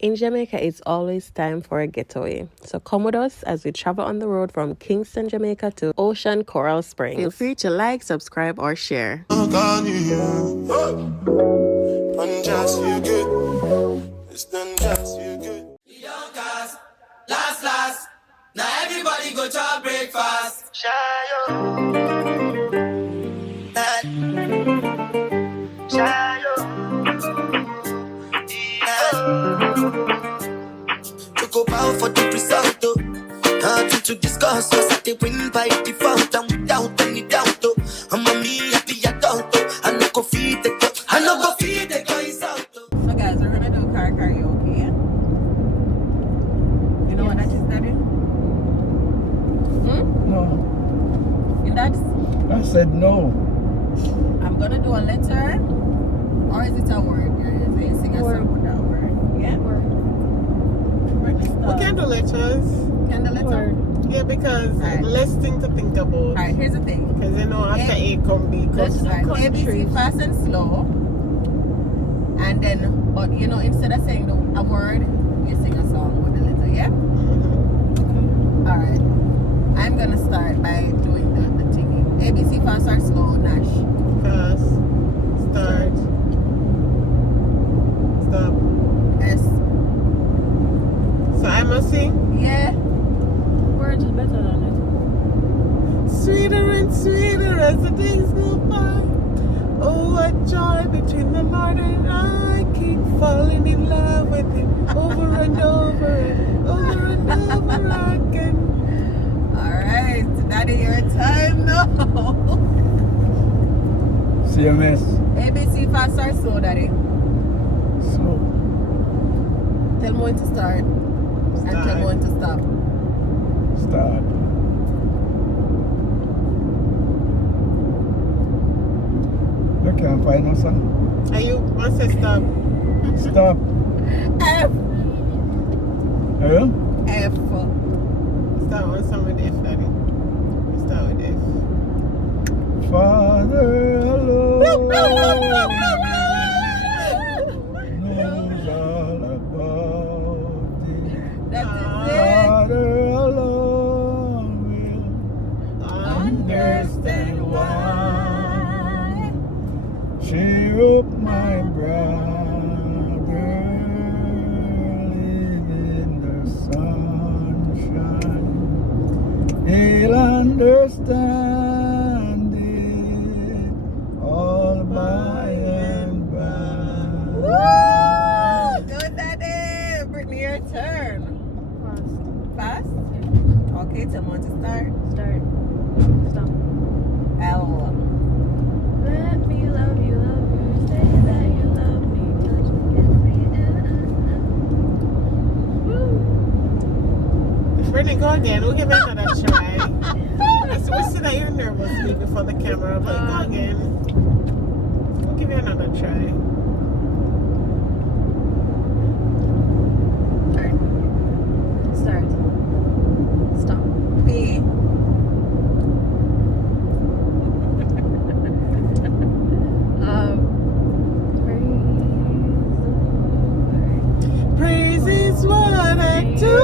In Jamaica, it's always time for a getaway. So come with us as we travel on the road from Kingston, Jamaica to Ocean Coral Springs. Feel free to like, subscribe, or share. Last. Now everybody go to breakfast. To go bow for the result, though. Nothing to discuss, cause I did win by default. And without any doubt, though. I'm a me happy adult, though. I no go feed the girl. I no go feed the guys out, though. So guys, we're gonna do car karaoke, yeah? You know what that is, Daddy? No. And that's, I said no. I'm gonna do a letter, or is it a word? Is it sing a song with that word? Yeah? We can do letters. Can the letter? Yeah, because Alright. less thing to think about. Alright, here's the thing. Because you know, after A come B comes. ABC fast and slow. And then, but you know, instead of saying a word, you sing a song with the letter, yeah? Alright. I'm gonna start by doing the thingy. ABC fast or slow, Nash? Fast. Start. Stop. S. So I must sing. Yeah. Words is better than it. Sweeter and sweeter as the days go by. Oh, what joy between the Lord and I. Keep falling in love with Him over and over and over and over again. Alright, Daddy, your time now. CMS. ABC fast or slow, Daddy? Slow. Tell me when to start. And tell me when to stop. Start. You can't find no song. Are you must say stop? Stop. F. Yeah? F. Start with some with F, Daddy. Start with F. Father alone knows all about it. That is Father alone will understand why. Cheer up, my brother, live in the sunshine. He'll understand it all by and by. Woo! Do it, Daddy. Brittany, your turn. Fast? Okay, tell me when to start. Start. Stop. L. Let me love you, say that you love me, touch me, kiss me, Brittany, go again. We'll give it another try. We see that you're nervous before the camera, but go again. We'll give you another try. Start. Stop. P. Praise is what I do.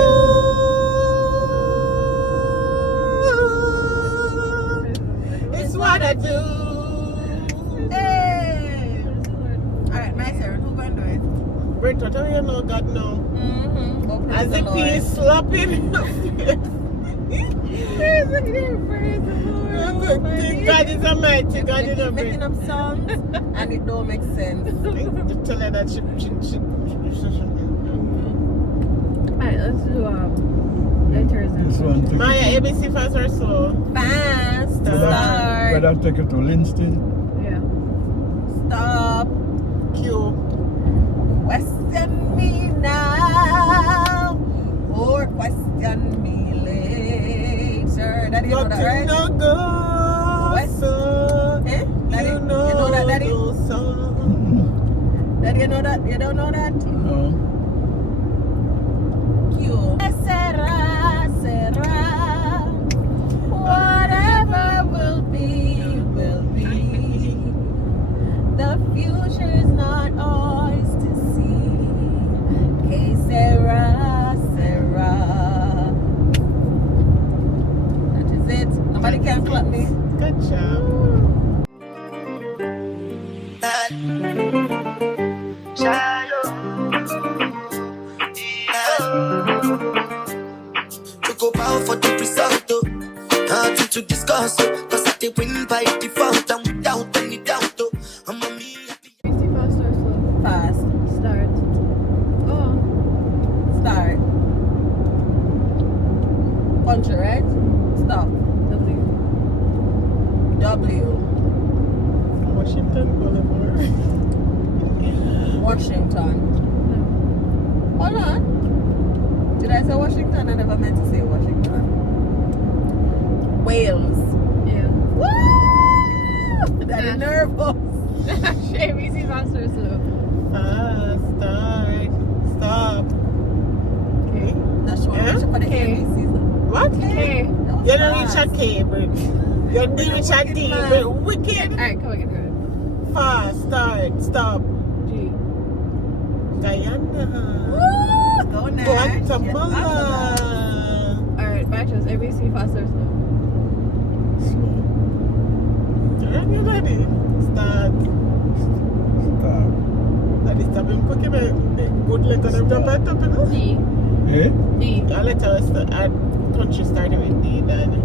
It's what I do. Hey! Alright, my turn. Who going to do it? Britt, what do you know God know? Mm-hmm. Oh, praise As the if Lord. he's slapping. Praise the Lord. God is almighty. God is Making almighty. up songs and it don't make sense. Tell her that she Alright, let's do letters This and one take Maya, it to, ABC fast or slow? Fast. better Start. take it to Linston. yeah. Stop. Q. Question me now or question me later. Daddy, you know that, right? No go. West. So Eh? Daddy, you know that, Daddy? those songs. Daddy, you know that? You don't know that? No. Q. Será. Whatever will be, will be. The future is not ours to see. Que win by default and without any doubt. I'm a me happy. ABC fast or slow? Fast. Start. Oh. Start. Country, right? Stop. W. W. Washington Boulevard. Washington. Hold on. Did I say Washington? I never meant to say Washington. Wales. Yeah. Woo! That nervous. ABC fast or slow? Start. Stop. Okay. That's what Yeah? we should put the Okay. ABCs. What? Okay. You don't reach a K, but you don't reach a D, but wicked. Alright, come again. Fast. Start. Stop. G. Guyana. Go next. Guatemala. Alright, back to us. ABC fast or slow? Slow. Are you ready? Start. Start. Daddy, stop him cooking me. Good letter them Stop. jump at top, you know? D. Eh? D. A letter start, a country starting with D, Daddy.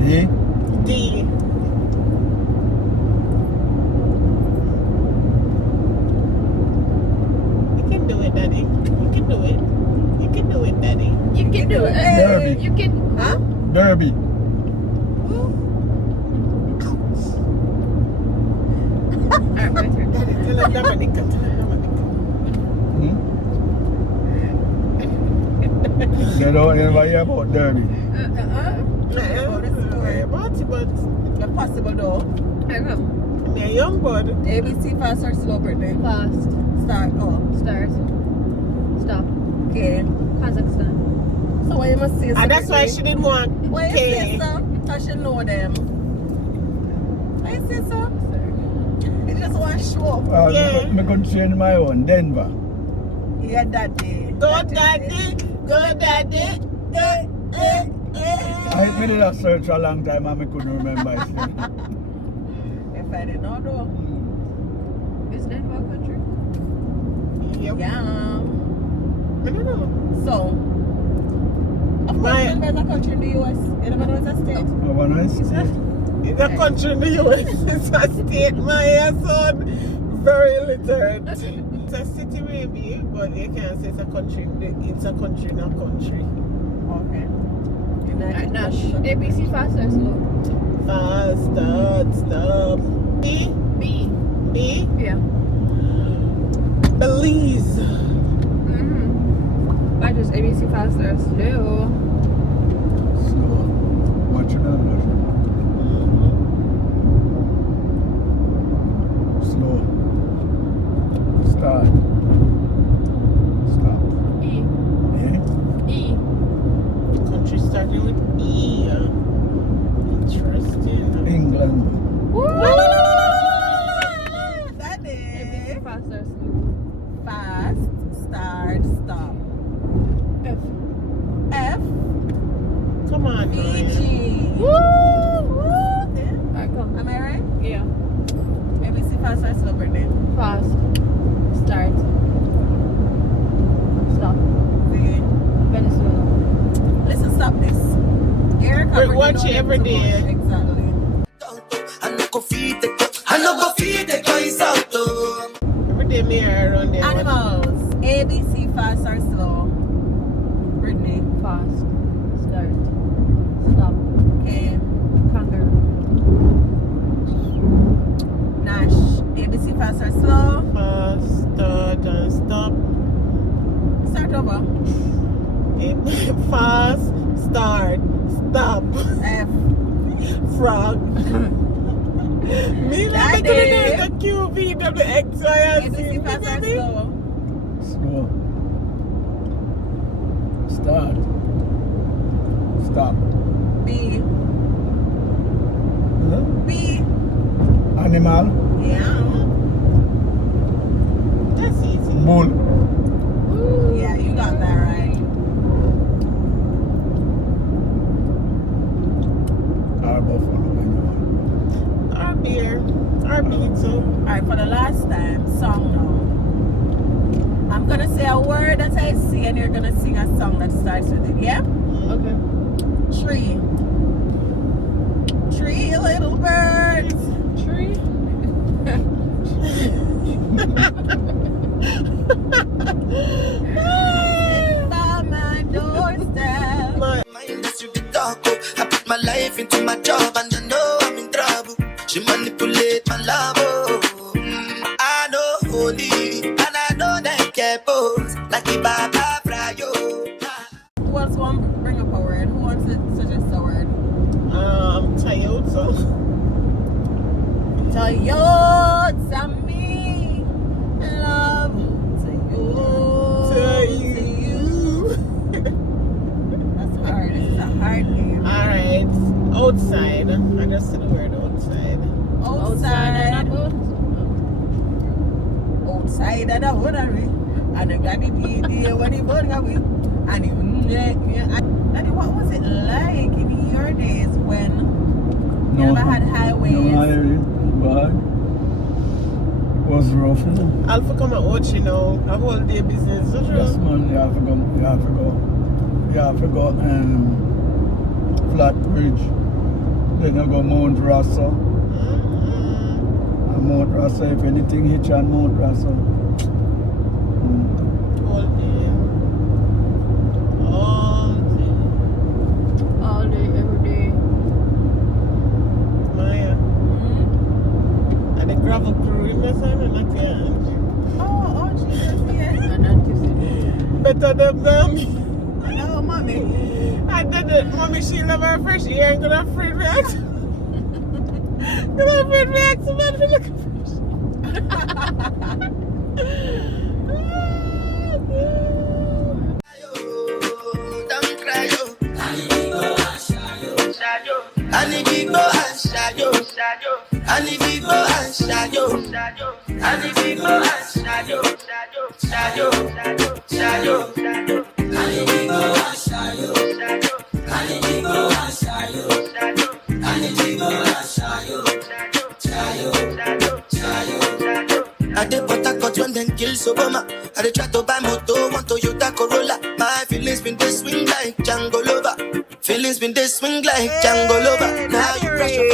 D? D. You can do it, Daddy. You can do it. You can do it, Daddy. You can do it. Derby. You can. Huh? Derby. Alright, my turn. Daddy, tell him Dominica. Tell him Dominica. Hmm? They don't ever hear about Derby. But Not possible though. Alright, come. me a young bud. ABC fast or slow, Brittany? Fast. Start. Oh. Start. Stop. Okay. Kazakhstan. So what you must say? And that's why she didn't want Why you say K. so? I should know them. Why you say so? You just want to show up. Yeah. I could change my own. Denver. Yeah, daddy. Go, Daddy. Go, Daddy. I did a search a long time and I couldn't remember it. If I didn't know though. Is Denver a country? Yep. Yeah. I don't know. So, of course, My- there's a country in the US. You never know it's a state. Have a nice day. It's a country in the US. It's a state. My son, very literate. It's a city maybe, but you can't say it's a country. It's a country, not country. Okay. Alright, Nash. ABC fast or slow? Fast, stop. B, B. B, Yeah. Belize. I just ABC fast or slow. Slow. Watch it out. Slow. Start. Stop. E. Eh? E. Country starting with E. Interesting. England. Daddy. ABC fast or slow? Fast. Start. Stop. F. F. Come on, Fiji. Maria. Woo! Alright, come. Am I right? Yeah. ABC fast or slow, Brittany? Fast. Start. Stop. See? Venezuela. Listen, stop this. Erica, We're Brittany watching know them every too day. much. Exactly. I no go feed the guys out. Every day me around there. Animals. ABC fast or slow? Brittany. Fast. Start. Stop. Okay. Kangaroo. Nash. ABC fast or slow? Fast, start, and stop. Start over. Fast, start, stop. F. Frog. Me like to Daddy. do the Q, V, W, X, Y, and Z. ABC fast or slow? Slow. Start. Stop. B. Huh? B. Animal. Yeah. That's easy. Bull. Yeah, you got that right. Or buffalo. Our beer. Our pizza. Alright, for the last time, song now. I'm gonna say a word that I see and you're gonna sing a song that starts with it, yeah? Okay. Tree. Tree, little birds. Tree. It's by my doorstep. My Mind that's you the talk, oh. I put my life into my job and I know I'm in trouble. She manipulate my love, oh. I know holy and I know that get both like the Baba Frayo. Who else want to bring up a word? Who wants to suggest a word? Toyota. Toyota me. Love to you. To you. That's hard. This is a hard game. Alright. Outside. I just said the word outside. Outside. Outside. Outside of the hoodery. And I got the day when he born away. And he Daddy, what was it like in your days when you never had highways? No highway. Bad. Was rough, you know. Alpha come and watch you now. A whole day business. Yes, man, you have to go. Flat Bridge. Then you go Mount Rasa. And Mount Rasa, if anything hit you on Mount Rasa. All day. All day, every day. Maya. And the gravel crew in the sun and I can't. Oh, Jesus, yeah. And auntie said, Better than me. Oh, mommy. I did it. Mommy, she love her fresh air and gonna free react. Gonna free react so bad for looking fresh. Don't cry, yo. And if you go and shadow, and if you go and shadow, and if you go and shadow, and if you go and shadow, and if you go and shadow, and if you go and shadow. I dey put a cut when them kill Obama. I dey try to buy moto, one Toyota Corolla. My feelings been they swing like Django Lover. Feelings been they swing like Django Lover. Now you crash your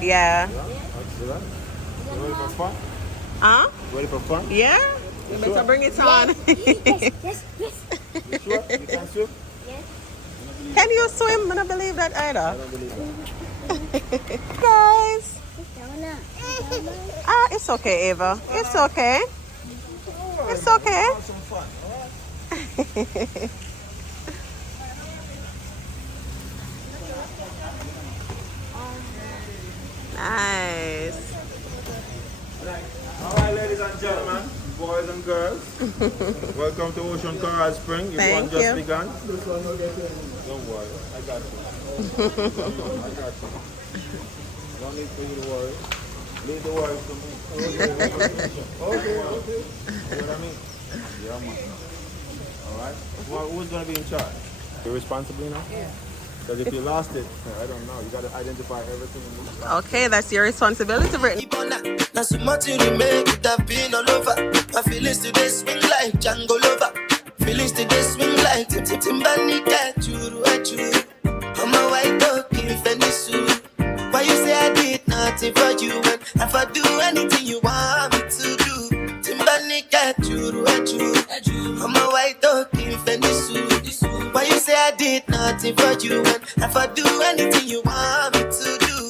Yeah. Ready for fun? Huh? Ready for fun? Yeah? You better bring it on. You sure? You can swim? Can you swim? I don't believe that either. I don't believe that. Guys. It's okay, Ava. It's okay. It's okay. Have some fun, alright? Nice. Alright, ladies and gentlemen, boys and girls, welcome to Ocean Coral Spring. Your Thank one just you. begun. Don't worry, I got you. I got you. Don't need for you to worry. Leave the worries to me. Okay. You know what I mean? Yeah, man. Alright? Well, who's going to be in charge? You're responsible now? Yeah. Because if you lost it, I don't know. You got to identify everything in this. Okay, that's your responsibility, Brittany. Now so much you make it have been all over. My feelings today swing like Django Lover. Feelings today swing like Timbani cat you at you. I'm a white dog in Venice. Why you say I did nothing for you when if I do anything you want me to do? Timbani cat you at you. I'm a white dog in Venice. Why you say I did nothing for you when if I do